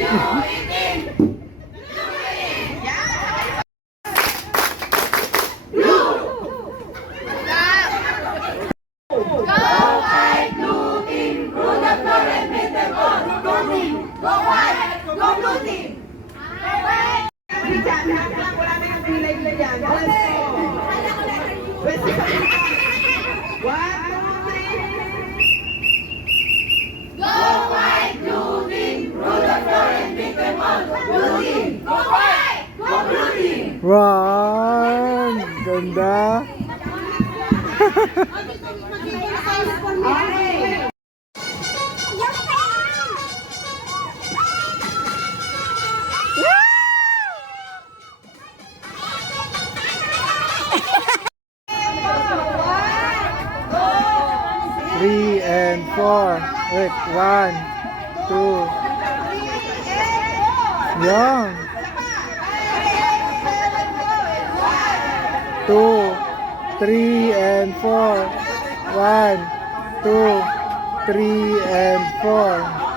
Wow! Ganda! Three and four. Wait, 1, 2. Yan. 2, 3 and 4. 1, 2, 3 and 4.